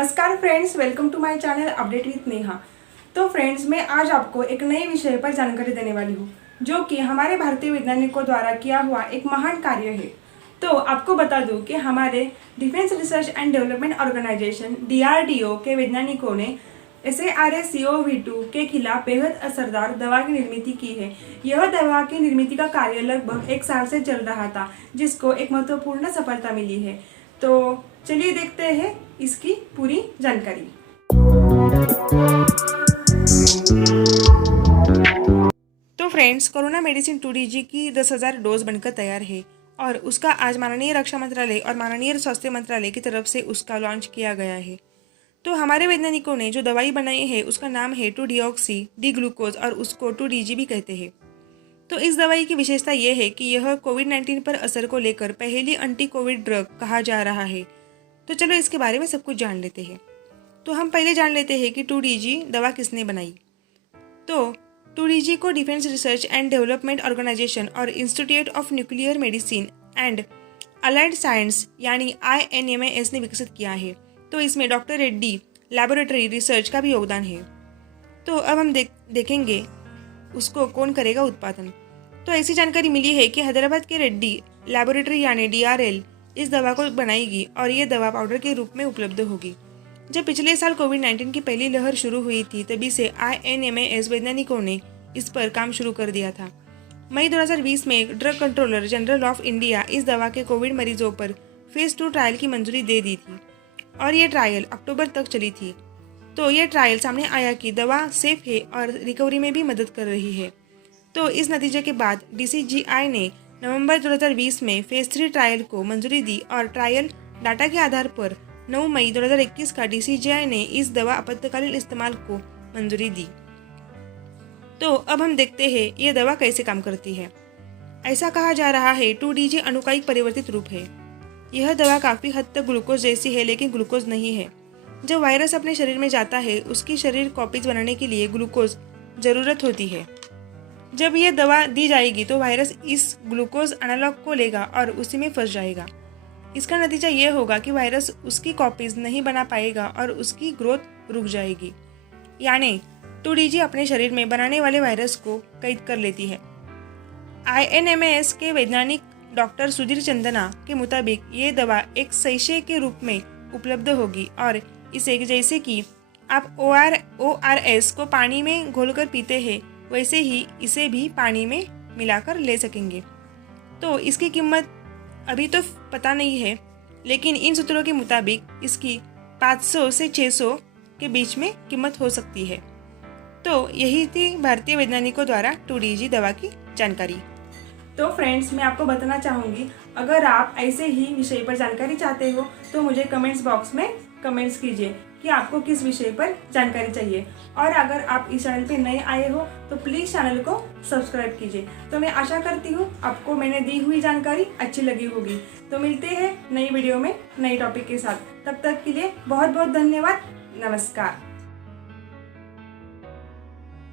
नमस्कार friends, welcome to my channel update with Neha. तो friends, मैं आज आपको एक नए विषय पर जानकारी देने वाली हूँ जो कि हमारे भारतीय वैज्ञानिकों द्वारा किया हुआ एक महान कार्य है। तो आपको बता दूं कि हमारे defence research and development organisation DRDO के वैज्ञानिकों ने SARS-CoV-2 के खिलाफ बेहद असरदार दवा की निर्मित की है। यह दवा की निर्मित का कार्य लगभग 1 साल से चल रहा था, जिसको एक महत्वपूर्ण सफलता मिली है। तो चलिए देखते हैं इसकी पूरी जानकारी। तो फ्रेंड्स, कोरोना मेडिसिन 2DG की 10,000 डोज बनकर तैयार है और उसका आज माननीय रक्षा मंत्रालय और माननीय स्वास्थ्य मंत्रालय की तरफ से उसका लॉन्च किया गया है। तो हमारे वैज्ञानिकों ने जो दवाई बनाई है उसका नाम है 2-डीऑक्सी डी ग्लूकोज और उसको 2DG भी कहते हैं। तो इस दवाई की विशेषता यह है कि यह कोविड-19 पर असर को लेकर पहली एंटी कोविड ड्रग कहा जा रहा है। तो चलो इसके बारे में सब कुछ जान लेते हैं। तो हम पहले जान लेते हैं कि 2DG दवा किसने बनाई। तो 2DG को defence research and development organisation और institute of nuclear medicine and allied science यानी INMAS ने विकसित किया है। तो इसमें डॉक्टर रेड्डी लैबोरेटरी रिसर्च का भी योगदान है। तो अब हम देखेंगे उसको कौन करेगा उत्पादन। तो ऐसी जानकारी मिली है कि हैदराबाद के रेड्डी लैबोरेटरी यानी DRL इस दवा को बनाएगी और ये दवा पाउडर के रूप में उपलब्ध होगी। जब पिछले साल कोविड-19 की पहली लहर शुरू हुई थी, तभी से INMAS वैज्ञानिकों ने इस पर काम शुरू कर दिया था। मई 2020 में drug controller general of India इस दवा के कोविड मरीजों पर फेज 2 ट्रायल की मंजूरी दे दी थी और ये ट्रायल अक्टूबर तक चली थी। तो ये ट्रायल सामने आया कि दवा सेफ है और रिकवरी में भी मदद कर रही है। तो इस नतीजे के बाद DCGI ने नवंबर 2020 में फेज 3 ट्रायल को मंजूरी दी और ट्रायल डाटा के आधार पर 9 मई 2021 का DCGI ने इस दवा आपातकालीन इस्तेमाल को मंजूरी दी। तो अब हम देखते हैं ये दवा कैसे काम करती है। ऐसा कहा जा रहा है 2DG अणु का एक परिवर्तित रूप है। यह दवा काफ़ी हद तक ग्लूकोज जैसी है, लेकिन ग्लूकोज नहीं है। जब वायरस अपने शरीर में जाता है, उसकी शरीर कॉपीज बनाने के लिए ग्लूकोज जरूरत होती है। जब यह दवा दी जाएगी तो वायरस इस ग्लूकोज एनालॉग को लेगा और उसी में फंस जाएगा। इसका नतीजा यह होगा कि वायरस उसकी कॉपीज नहीं बना पाएगा और उसकी ग्रोथ रुक जाएगी। यानी 2DG अपने शरीर में बनाने वाले वायरस को कैद कर लेती है। INMAS के वैज्ञानिक डॉक्टर सुधीर चंदना के मुताबिक ये दवा एक सैशे के रूप में उपलब्ध होगी और इसे जैसे कि आप ORS को पानी में घोलकर पीते हैं, वैसे ही इसे भी पानी में मिलाकर ले सकेंगे। तो इसकी कीमत अभी तो पता नहीं है, लेकिन इन सूत्रों के मुताबिक इसकी 500 से 600 के बीच में कीमत हो सकती है। तो यही थी भारतीय वैज्ञानिकों द्वारा 2DG दवा की जानकारी। तो फ्रेंड्स, मैं आपको बताना चाहूँगी, अगर आप ऐसे ही विषय पर जानकारी चाहते हो तो मुझे कमेंट्स बॉक्स में कमेंट्स कीजिए कि आपको किस विषय पर जानकारी चाहिए। और अगर आप इस चैनल पे नए आए हो तो प्लीज़ चैनल को सब्सक्राइब कीजिए। तो मैं आशा करती हूँ आपको मैंने दी हुई जानकारी अच्छी लगी होगी। तो मिलते हैं नई वीडियो में नई टॉपिक के साथ। तब तक के लिए बहुत बहुत धन्यवाद। नमस्कार।